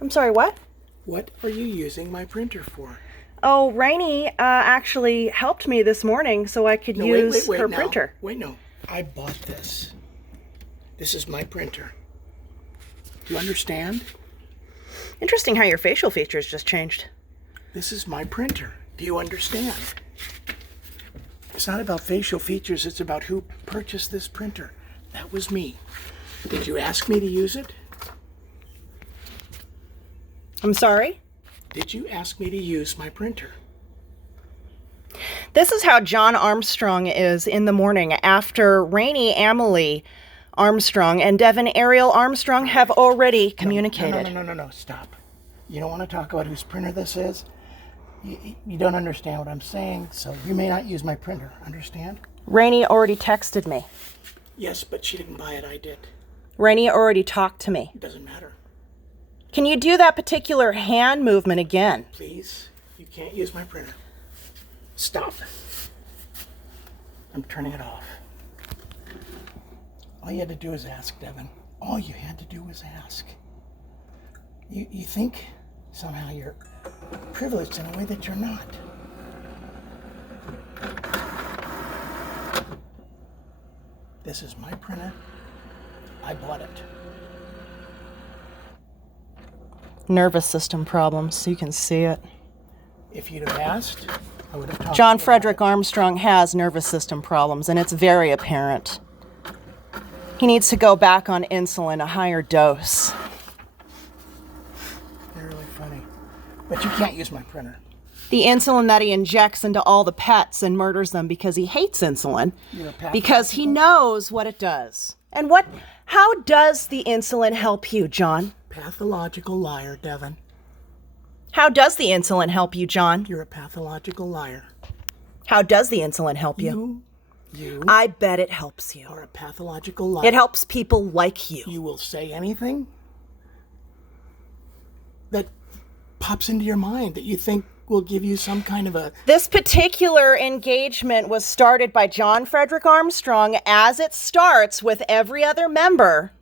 I'm sorry, what? What are you using my printer for? Oh, Rainey actually helped me this morning so I could No, use wait, her now. printer. Wait, no. I bought this. This is my printer. Do you understand? Interesting how your facial features just changed. This is my printer. Do you understand? It's not about facial features, it's about who purchased this printer. That was me. Did you ask me to use it? I'm sorry? Did you ask me to use my printer? This is how John Armstrong is in the morning after Rainey Amelie Armstrong and Devin Ariel Armstrong have already communicated. No, stop. You don't want to talk about whose printer this is? You don't understand what I'm saying, so you may not use my printer. Understand? Rainey already texted me. Yes, but she didn't buy it. I did. Rainey already talked to me. It doesn't matter. Can you do that particular hand movement again? Please, you can't use my printer. Stop. I'm turning it off. All you had to do was ask, Devin. All you had to do was ask. You think somehow you're privileged in a way that you're not. This is my printer. I bought it. Nervous system problems, you can see it. If you'd have asked, I would have talked John to you about Frederick Armstrong has nervous system problems, and it's very apparent. He needs to go back on insulin, a higher dose. it. You're really funny. But you can't use my printer. The insulin that he injects into all the pets and murders them because he hates insulin, You're a because he knows what it does. And how does the insulin help you, John? pathological liar, Devin. How does the insulin help you, John? You're a pathological liar. How does the insulin help you? You I bet it helps you. are a pathological liar. It helps people like you. You will say anything that pops into your mind that you think will give you some kind of a... This particular engagement was started by John Frederick Armstrong, as it starts with every other member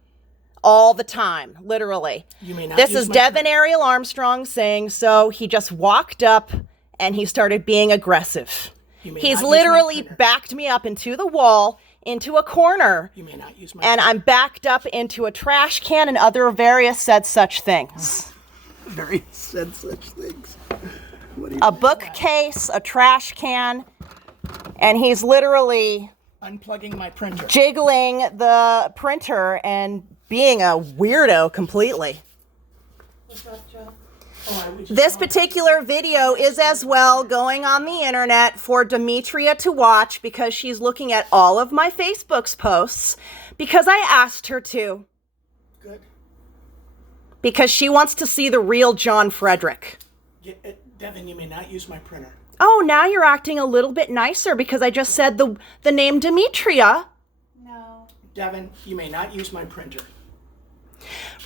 all the time, literally. You may not This use is my Devin printer. Ariel Armstrong saying so. He just walked up and he started being aggressive. You may He's not use my literally printer. backed me up into the wall, into a corner, You may not use my and I'm backed up into a trash can and other various said such things. very said such things. What do you A bookcase, a trash can, and he's literally unplugging my printer? jiggling the printer and being a weirdo completely. This particular video is as well going on the internet for Demetria to watch because she's looking at all of my Facebook's posts because I asked her to. Good. Because she wants to see the real John Frederick. Devin, you may not use my printer. Oh, now you're acting a little bit nicer because I just said the name Demetria. Devin, you may not use my printer.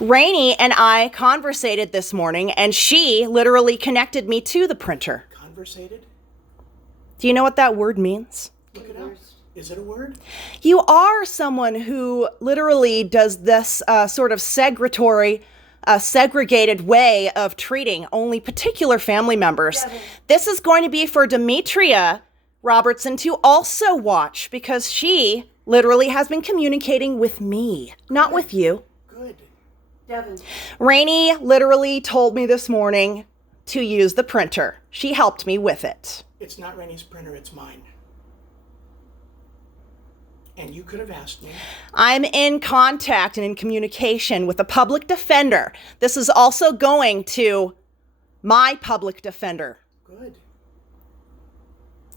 Rainey and I conversated this morning, and she literally connected me to the printer. Conversated? Do you know what that word means? Look it up. Is it a word? You are someone who literally does this sort of segregated way of treating only particular family members. This is going to be for Demetria Robertson to also watch because she literally has been communicating with me, not with you. Good. Rainey literally told me this morning to use the printer. She helped me with it. It's not Rainey's printer, it's mine. And you could have asked me. I'm in contact and in communication with a public defender. This is also going to my public defender Good.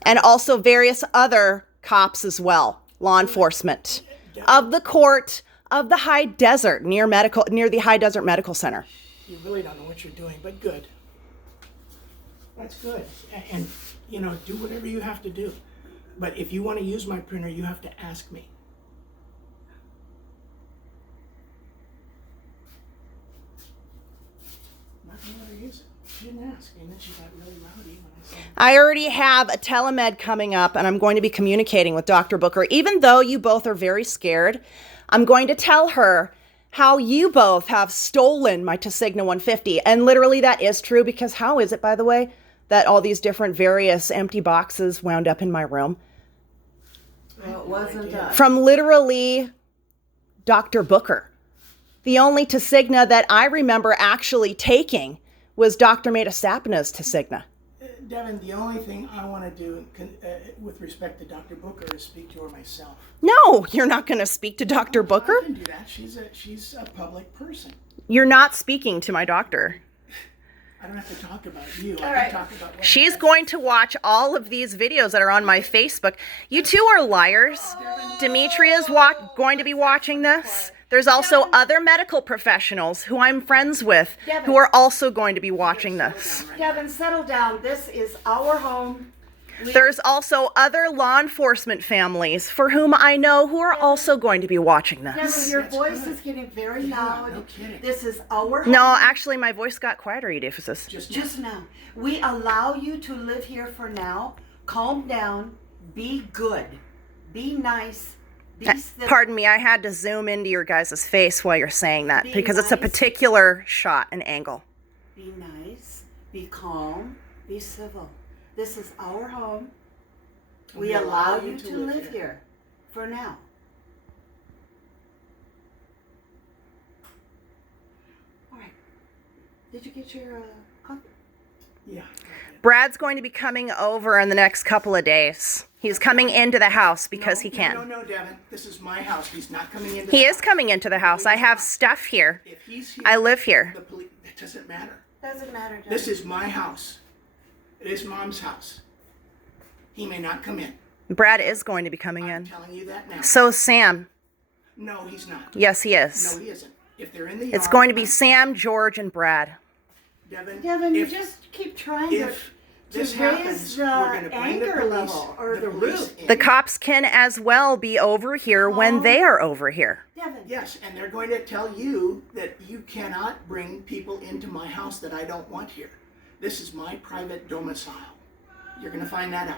and also various other cops as well, law enforcement of the court of the High Desert near the High Desert Medical Center. You really don't know what you're doing, but good. That's good. And do whatever you have to do. But if you want to use my printer, you have to ask me. I'm not going to let her use it. She didn't ask, and then she got really rowdy when I said, I already have a telemed coming up, and I'm going to be communicating with Dr. Booker. Even though you both are very scared, I'm going to tell her how you both have stolen my Tasigna 150. And literally that is true, because how is it, by the way, that all these different various empty boxes wound up in my room? Well, it wasn't us. From literally Dr. Booker. The only Tasigna that I remember actually taking was Dr. Maida Sapna's Tasigna. Devin, the only thing I want to do with respect to Dr. Booker is speak to her myself. No, you're not going to speak to Dr. Booker. I can do that. She's a public person. You're not speaking to my doctor. I don't have to talk about you. I right. can talk about what She's going to watch all of these videos that are on my Facebook. You two are liars. Demetria's going to be watching this. There's also other medical professionals who I'm friends with who are also going to be watching this. Devin, settle down. This is our home. There's also other law enforcement families for whom I know who are also going to be watching Devin, this. your voice is getting very loud. no kidding. This is our home. No, actually, my voice got quieter, you doofuses. Just now. We allow you to live here for now. Calm down. Be good. Be nice. Be civil. Pardon me, I had to zoom into your guys' face while you're saying that Be because it's a nice. particular shot and angle. Be nice. Be calm. Be civil. This is our home. We allow you to live here for now. All right. Did you get your coffee? Yeah. Brad's going to be coming over in the next couple of days. He's coming into the house because he can. No, Devin. This is my house. He's not coming into. He is coming into the house. I have stuff here. If he's here, I live here. The police. It doesn't matter. Doesn't matter, Devin. This is my house. It is Mom's house. He may not come in. Brad is going to be coming I'm in. telling you that now. So Sam. No, he's not. Yes, he is. No, he isn't. If they're in the yard, It's going to be Sam, George, and Brad. Devin, you if- just keep trying if this to happens, raise we're the going to bring anger the police, level or the police roof. in. The cops can as well be over here when they are over here. Devin, Yes, and they're going to tell you that you cannot bring people into my house that I don't want here. This is my private domicile. You're going to find that out.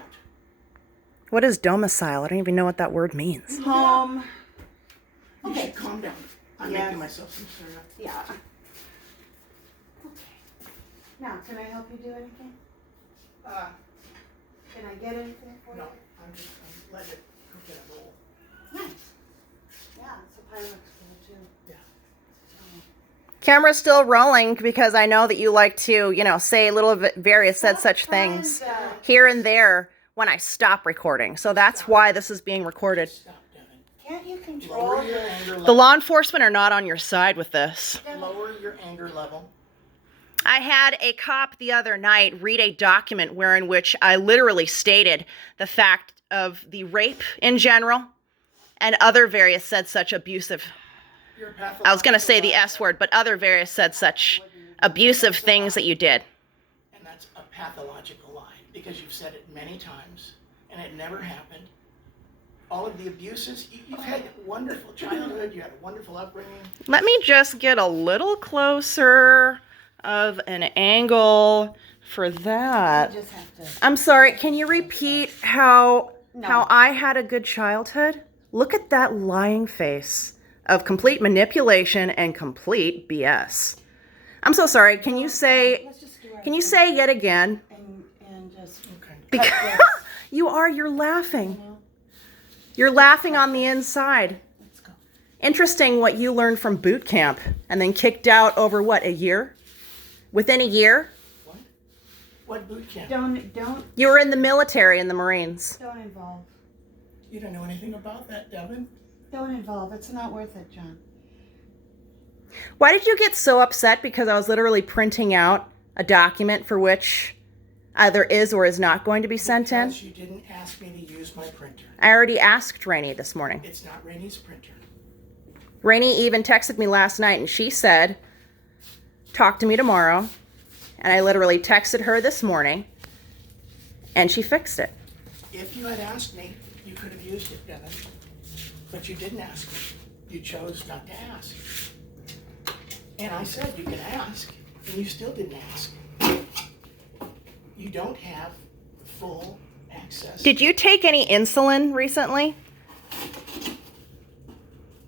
What is domicile? I don't even know what that word means. home. You Okay. should calm down. I'm Yes. making myself some syrup. Yeah. Okay. Now, can I help you do anything? Uh, Can I get anything for no, you? I'm letting it cook in a bowl. Nice. Yeah, it's a Pyrex bowl too. Yeah. Camera's still rolling because I know that you like to, say little various said such Sometimes, things here and there when I stop recording. So that's why this is being recorded. Stop, Devin. Can't you control Lower your anger The level. law enforcement are not on your side with this. Lower your anger level. I had a cop the other night read a document wherein which I literally stated the fact of the rape in general and other various said such abusive, You're I was going to say the S word, but other various said such abusive things that you did. And that's a pathological lie because you've said it many times and it never happened. All of the abuses, you've had a wonderful childhood, you had a wonderful upbringing. Let me just get a little closer of an angle for that. just have to. I'm sorry, can you repeat how No. I had a good childhood? Look at that lying face of complete manipulation and complete BS. I'm so sorry. Can you say Let's just do our can you say yet again? and just Okay. Because you're laughing. You're laughing on the inside. let's go. Interesting what you learned from boot camp and then kicked out over what, a year? Within a year? What? What boot camp? Don't You were in the military in the Marines. involve. You don't know anything about that, Devin. Don't involve. It's not worth it, John. Why did you get so upset? Because I was literally printing out a document for which either is or is not going to be sent in. Because you didn't ask me to use my printer. I already asked Rainey this morning. It's not Rainey's printer. Rainey even texted me last night and she said, talk to me tomorrow. And I literally texted her this morning and she fixed it. If you had asked me, you could have used it, Devin. But you didn't ask me. You chose not to ask. And I said you can ask, and you still didn't ask. You don't have full access. Did you take any insulin recently?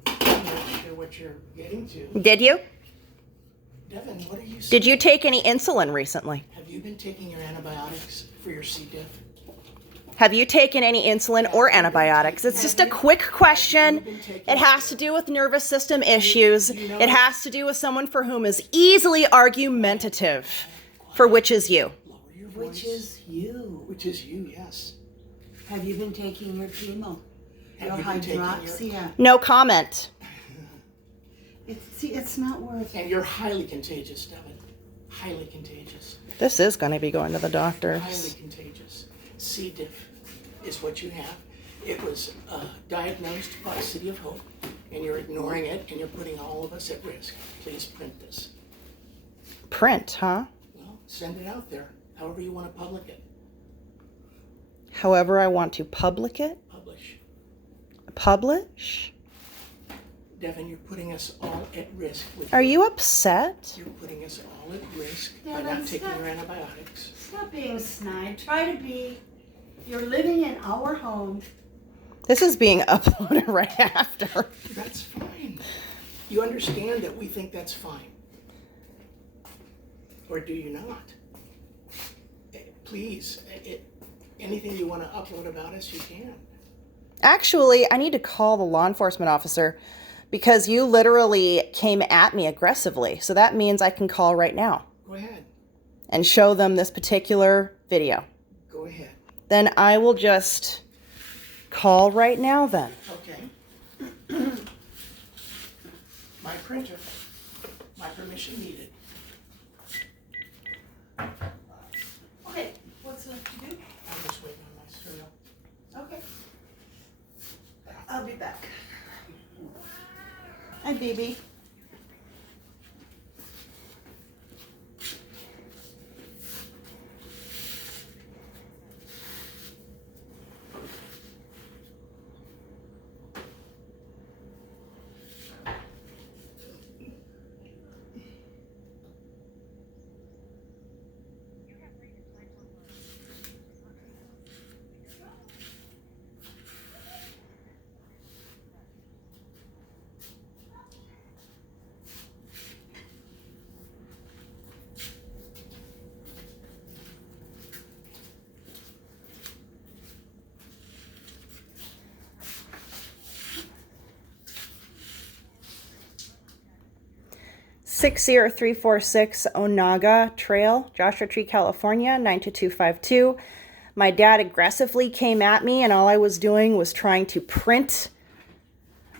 I'm not sure what what you're getting to. Did you? Devin, what are you saying? Did you take any insulin recently? Have you been taking your antibiotics for your C. diff? Have you taken any insulin or antibiotics? It's just a quick question. It has to do with nervous system issues. It has to do with someone for whom is easily argumentative, for which is you. Lower your voice. Which is you. Which is you, yes. Have you been taking your chemo? Your Have you been taking your- hydroxia? No comment. It's not worth it. And you're highly contagious, Devin. Highly contagious. This is going to be going to the Highly doctors. contagious. C. diff is what you have. It was diagnosed by City of Hope, and you're ignoring it, and you're putting all of us at risk. Please print this. Print, huh? Well, send it out there, however you want to public it. However I want to public it. Publish. Publish? Devin, you're putting us all at risk. Are you upset? You're putting us all at risk by Devin, not taking stop. your antibiotics. Stop being snide. Try to be. You're living in our home. This is being uploaded right after. That's fine. You understand that we think that's fine. Or do you not? Please, anything you want to upload about us, you can. Actually, I need to call the law enforcement officer because you literally came at me aggressively. So that means I can call right now Go ahead. and show them this particular video. Go ahead. Then I will just call right now then. Okay. My printer. My permission needed. Okay, what's left to do? I'm just waiting on my cereal. Okay. I'll be back. Hi, baby. Six 346 Onaga Trail, Joshua Tree, California, 92252. My dad aggressively came at me, and all I was doing was trying to print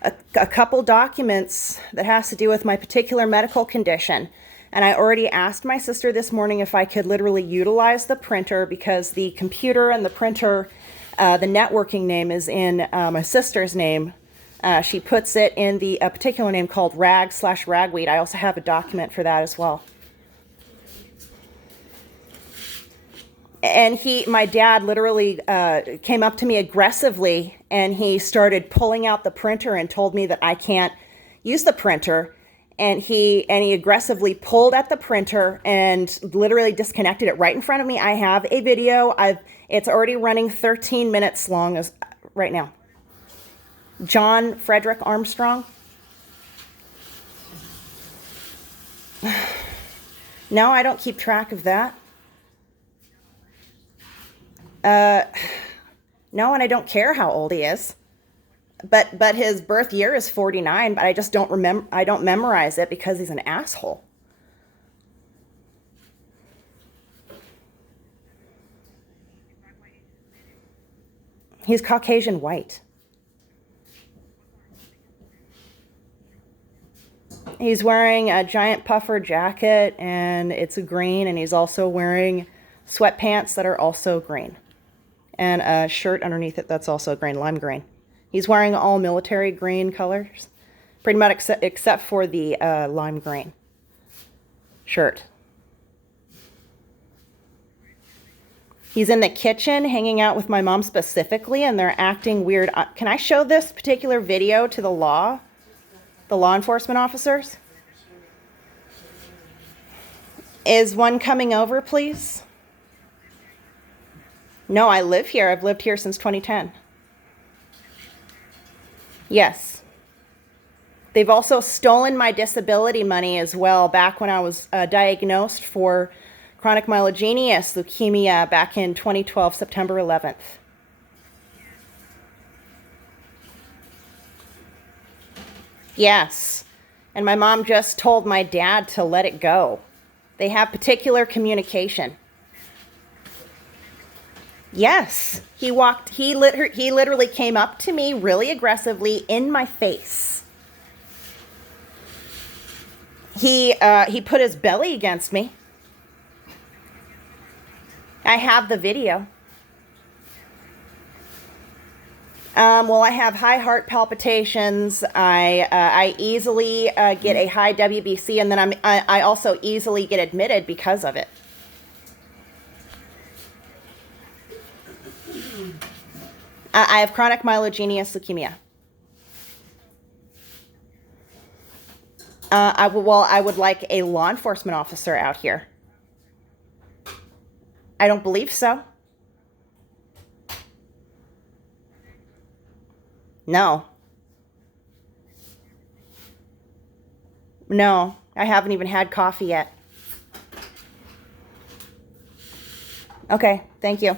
a couple documents that has to do with my particular medical condition. And I already asked my sister this morning if I could literally utilize the printer because the computer and the printer, the networking name is in my sister's name. She puts it in the particular name called rag/ragweed. I also have a document for that as well. And my dad literally came up to me aggressively, and he started pulling out the printer and told me that I can't use the printer. And he aggressively pulled at the printer and literally disconnected it right in front of me. I have a video. It's already running 13 minutes long right now. John Frederick Armstrong. No, I don't keep track of that. No, and I don't care how old he is. But his birth year is 49, but I just don't remember. I don't memorize it because he's an asshole. He's Caucasian white. He's wearing a giant puffer jacket, and it's green, and he's also wearing sweatpants that are also green. And a shirt underneath it that's also green, lime green. He's wearing all military green colors, pretty much except for the lime green shirt. He's in the kitchen hanging out with my mom specifically, and they're acting weird. Can I show this particular video to the law enforcement officers? Is one coming over, please? No, I live here. I've lived here since 2010. Yes. They've also stolen my disability money as well back when I was diagnosed for chronic myelogenous leukemia back in 2012, September 11th. Yes. And my mom just told my dad to let it go. They have particular communication. Yes. He literally came up to me really aggressively in my face. He put his belly against me. I have the video. Well, I have high heart palpitations. I easily get a high WBC, and then I also easily get admitted because of it. I have chronic myelogenous leukemia. I would like a law enforcement officer out here. I don't believe so. No. No, I haven't even had coffee yet. Okay, thank you.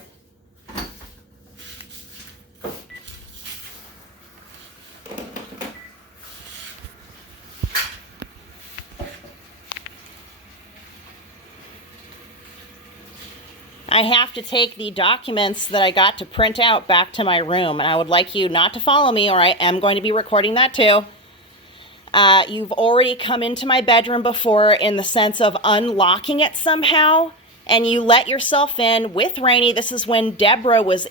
I have to take the documents that I got to print out back to my room, and I would like you not to follow me, or I am going to be recording that too. You've already come into my bedroom before in the sense of unlocking it somehow, and you let yourself in with Rainey. This is when Deborah was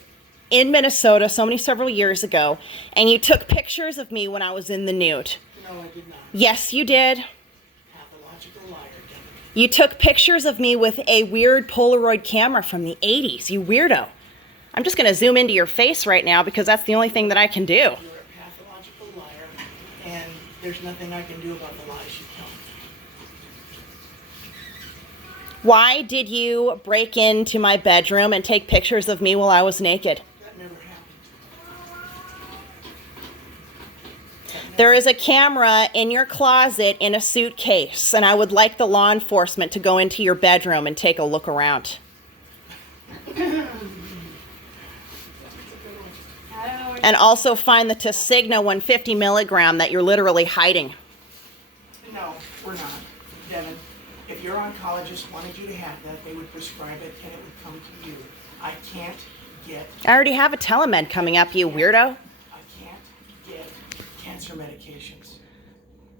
in Minnesota several years ago, and you took pictures of me when I was in the nude. No, I did not. Yes, you did. Pathological liar, Devin. You took pictures of me with a weird Polaroid camera from the 80s, you weirdo. I'm just going to zoom into your face right now because that's the only thing that I can do. You're a pathological liar, and there's nothing I can do about the lies you tell. Why did you break into my bedroom and take pictures of me while I was naked? That never happened. There is a camera in your closet in a suitcase, and I would like the law enforcement to go into your bedroom and take a look around. And also find the Tasigna 150 milligram that you're literally hiding. No, we're not. Devin, if your oncologist wanted you to have that, they would prescribe it and it would come to you. I can't get... I already have a telemed coming up, you weirdo. I can't get cancer medications.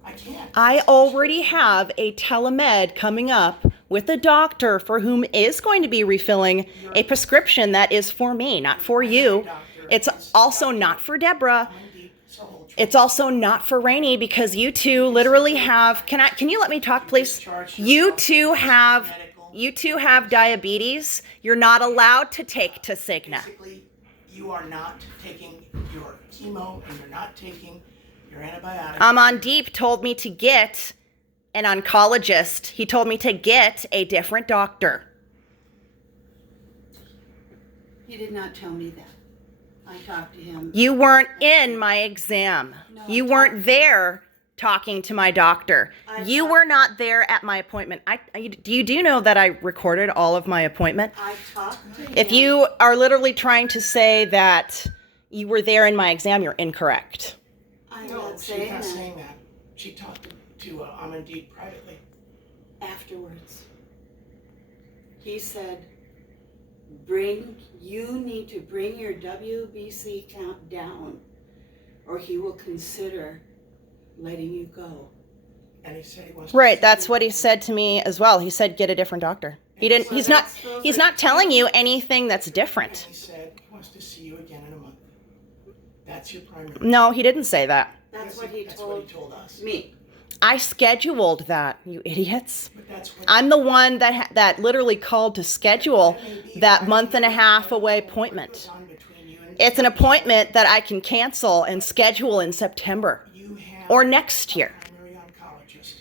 I can't. I already have a telemed coming up with a doctor for whom is going to be refilling a prescription that is for me, not for you. It's also not for Deborah. It's also not for Rainey because you two literally have, can you let me talk, please? You two have diabetes. You're not allowed to take Tasigna. Basically, you are not taking your chemo and you're not taking your antibiotics. Amandeep told me to get an oncologist. He told me to get a different doctor. He did not tell me that. I talked to him. You weren't in my exam. No, You weren't there talking to my doctor. You were not there at my appointment. You do know that I recorded all of my appointment? I talked to him. If you are literally trying to say that you were there in my exam, you're incorrect. I'm No, not she's saying not that. saying that. She talked to Amandeep privately. Afterwards, he said, you need to bring your WBC count down, or he will consider letting you go. And he said he wants Right, to that's what he said to me as well. He said get a different doctor. He's not telling you anything that's different. He said he wants to see you again in a month. That's your primary. No, he didn't say that. That's Yes, what he that's told what he told us. me. I scheduled that, you idiots. But that's what I'm the one that literally called to schedule that month and a half away appointment. It's an appointment that I can cancel and schedule in September You have or next year. a primary oncologist.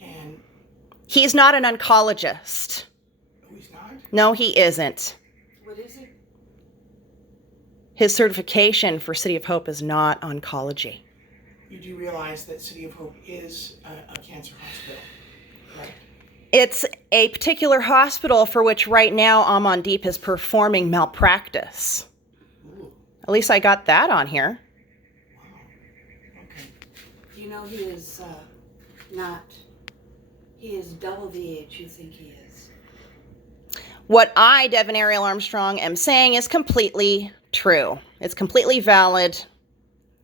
And He's not an oncologist. he's not? No, he isn't. What is it? His certification for City of Hope is not oncology. You do realize that City of Hope is a cancer hospital, right? It's a particular hospital for which right now Amandeep is performing malpractice. Ooh, At least I got that on here. wow. Okay. You know, he is not, he is double the age you think he is. What I, Devin Ariel Armstrong, am saying is completely true. It's completely valid.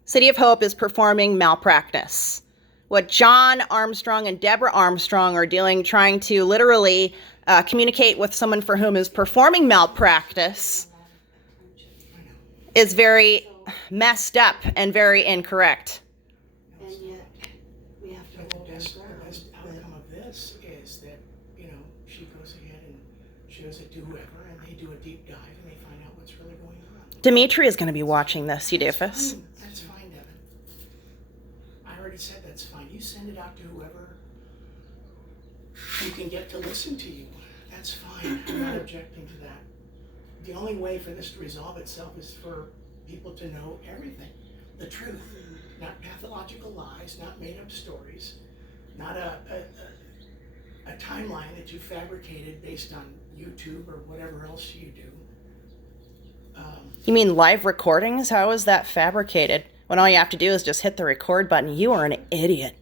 City of Hope is performing malpractice. What John Armstrong and Deborah Armstrong are doing, trying to literally communicate with someone for whom is performing malpractice, is very messed up and very incorrect. And yet, we have to But the hold our best ground. outcome of this is that, she goes ahead and shows it to whoever, and they do a deep dive, and they find out what's really going on. Dimitri is going to be watching this, you doofus. That's fine, Devin. I already said that's fine. You send it out to whoever you can get to listen to you. That's fine. I'm not objecting to that. The only way for this to resolve itself is for people to know everything. The truth. Not pathological lies, not made up stories, not a timeline that you fabricated based on YouTube or whatever else you do. You mean live recordings? How is that fabricated? When all you have to do is just hit the record button. You are an idiot.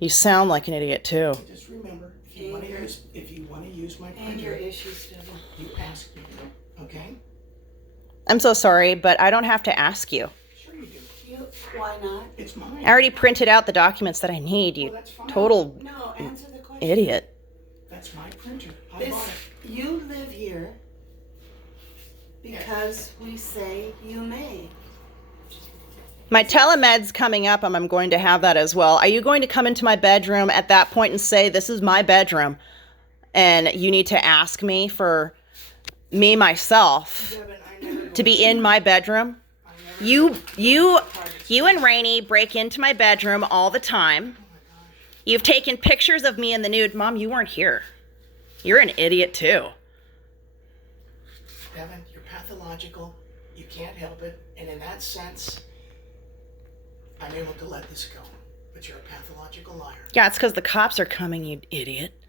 You sound like an idiot, too. Just remember, if you want to use my And your printer, issues, Devil. you ask me, okay? I'm so sorry, but I don't have to ask you. Sure you do. Why not? It's mine. I already printed out the documents that I need, you Well, that's fine. total No, answer the question. idiot. That's my printer. I This, bought it. you live here because we say you may. My telemed's coming up, and I'm going to have that as well. Are you going to come into my bedroom at that point and say, this is my bedroom, and you need to ask me for me, myself, Devin, I never to be in my bedroom? You and Rainey break into my bedroom all the time. You've taken pictures of me in the nude. Mom, you weren't here. You're an idiot, too. Devin, you're pathological. You can't help it. And in that sense, I'm able to let this go. But you're a pathological liar. Yeah, it's because the cops are coming, you idiot.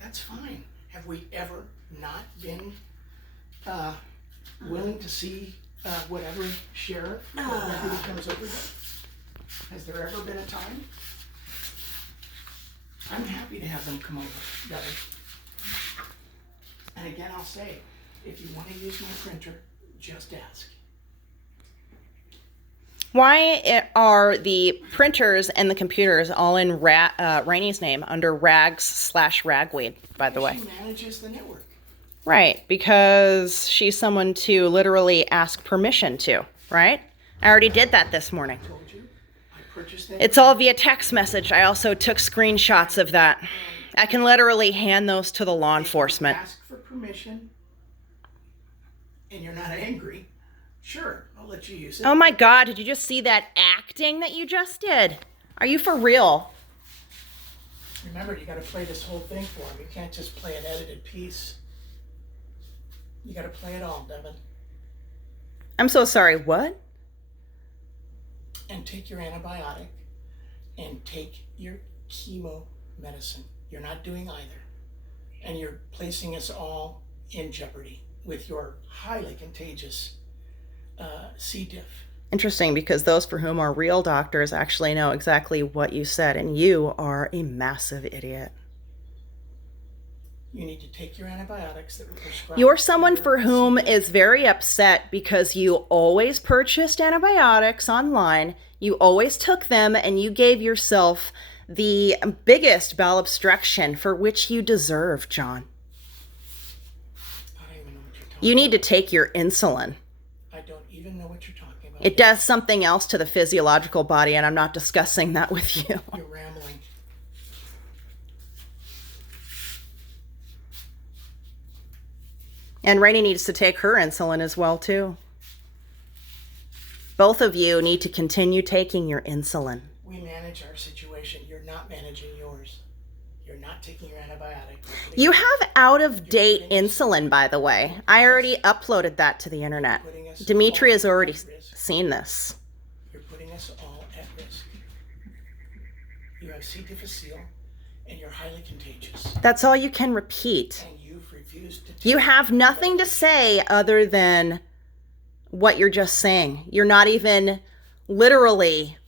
That's fine. Have we ever not been willing to see whatever sheriff or deputy comes over there? Has there ever been a time? I'm happy to have them come over, Devin. And again, I'll say, if you want to use my printer, just ask. Why are the printers and the computers all in Rainey's name under rags/ragweed, by the way? She manages the network. Right, because she's someone to literally ask permission to, right? I already did that this morning. I told you. I purchased that. It's all via text message. I also took screenshots of that. I can literally hand those to the law enforcement. Ask for permission, and you're not angry. Sure, I'll let you use it. Oh my God, did you just see that acting that you just did? Are you for real? Remember, you got to play this whole thing for him. You can't just play an edited piece. You got to play it all, Devin. I'm so sorry, what? And take your antibiotic and take your chemo medicine. You're not doing either. And you're placing us all in jeopardy with your highly contagious C. diff. Interesting, because those for whom are real doctors actually know exactly what you said, and you are a massive idiot. You need to take your antibiotics that were prescribed. You're someone your for whom C. diff. is very upset because you always purchased antibiotics online, you always took them, and you gave yourself the biggest bowel obstruction for which you deserve, John. I don't even know what you're talking You need to take your insulin. I don't even know what you're talking about. It does something else to the physiological body, and I'm not discussing that with you. You're rambling. And Rainey needs to take her insulin as well, too. Both of you need to continue taking your insulin. We manage our situation. You're not managing yours. You're not taking your antibiotic. You have out-of-date insulin, by the way. I already uploaded that to the internet. Dimitri has already seen this. You're putting us all at risk. You have C. difficile, and you're highly contagious. That's all you can repeat. And you've refused to take You have nothing to say other than what you're just saying. You're not even literally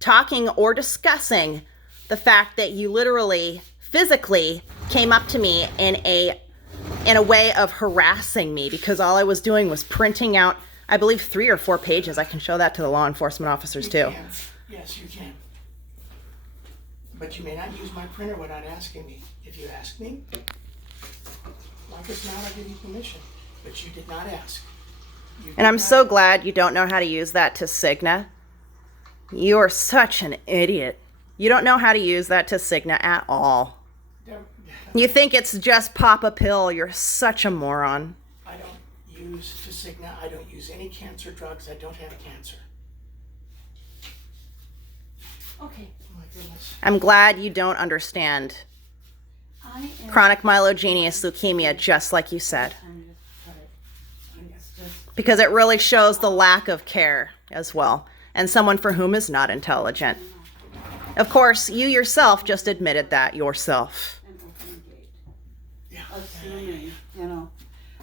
talking or discussing the fact that you literally physically came up to me in a way of harassing me, because all I was doing was printing out, I believe, 3 or 4 pages. I can show that to the law enforcement officers too. can. Yes, you can. But you may not use my printer without asking me. If you ask me, like as not, I'll give you permission. But you did not ask. And I'm so glad you don't know how to use that to Cigna. You are such an idiot. You don't know how to use that to Cigna at all. You think it's just pop a pill. You're such a moron. I don't use Tasigna. I don't use any cancer drugs. I don't have cancer. Okay. Oh my goodness. I'm glad you don't understand I am. chronic myelogenous leukemia, just like you said, I'm just cut it. It's just. because it really shows the lack of care as well, and someone for whom is not intelligent. Of course, you yourself just admitted that yourself. An open gate. Yeah. Assuming, you know.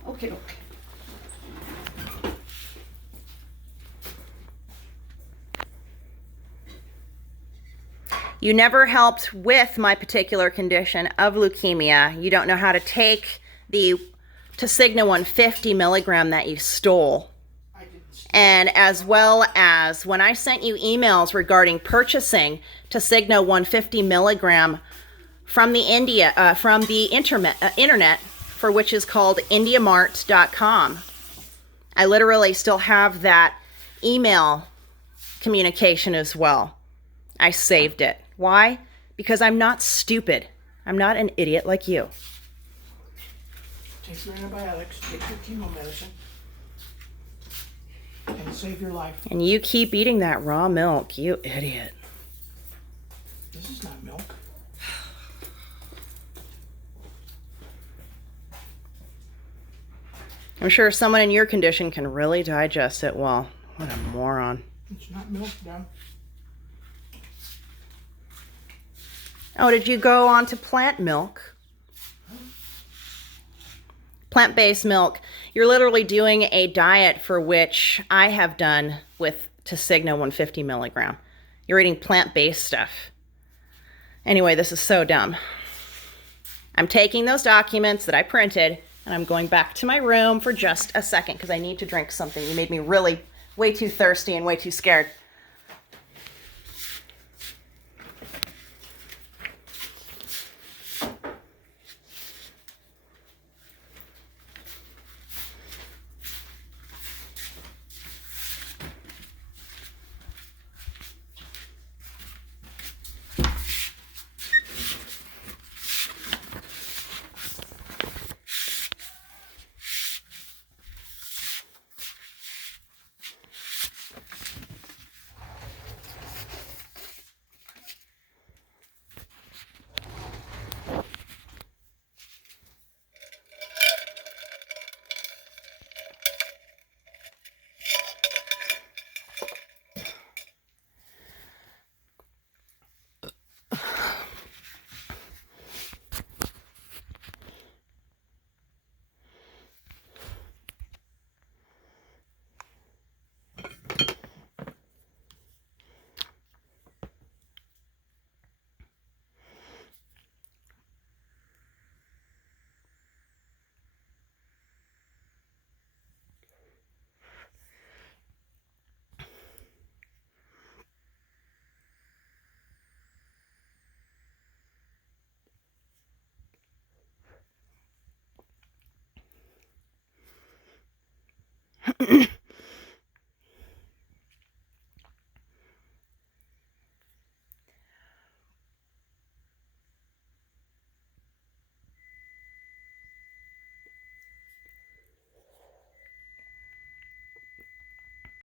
Okay. You never helped with my particular condition of leukemia. You don't know how to take the Tasigna 150 milligram that you stole. I didn't. And as well as when I sent you emails regarding purchasing Tasigna 150 milligram from the internet, for which is called indiamart.com. I literally still have that email communication as well. I saved it. Why? Because I'm not stupid. I'm not an idiot like you. Take your antibiotics. Take your chemo medicine. And save your life. And you keep eating that raw milk, you idiot. This is not milk. I'm sure someone in your condition can really digest it well. What a moron. It's not milk, Dad. Oh, did you go on to plant milk? Plant-based milk. You're literally doing a diet for which I have done with Tasigna 150 milligram. You're eating plant-based stuff. Anyway, this is so dumb. I'm taking those documents that I printed and I'm going back to my room for just a second because I need to drink something. You made me really way too thirsty and way too scared.